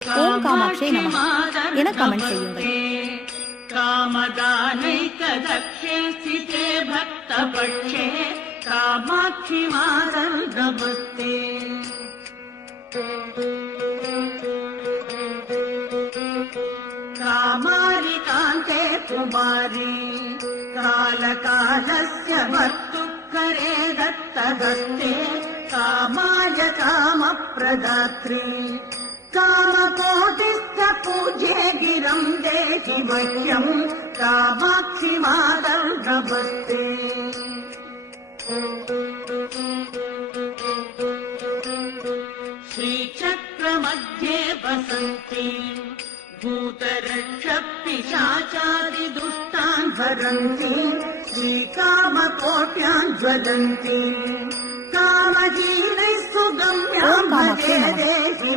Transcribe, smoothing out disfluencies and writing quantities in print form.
ஓம் காமாட்சி நமः என கமெண்ட் செய்யுங்கள். कामदानैकदक्षे स्थिते भक्तपक्षे कामाक्षि मातर् नमस्ते। कामारि कान्ते कुमारी कालकालस्य भर्तुकरे दत्तहस्ते कामाय कामप्रदात्री कामकोटिश्च पूज्ये गिरं देहि मह्यं कामाक्षि मातर् नमस्ते। श्रीचक्रमध्ये वसन्ति भूतरक्षपिशाचादिदुष्टान् हरन्ति श्रीकामकोट्यान् ज्वलन्ति कामजीवैः सुगम्यां भजे देहि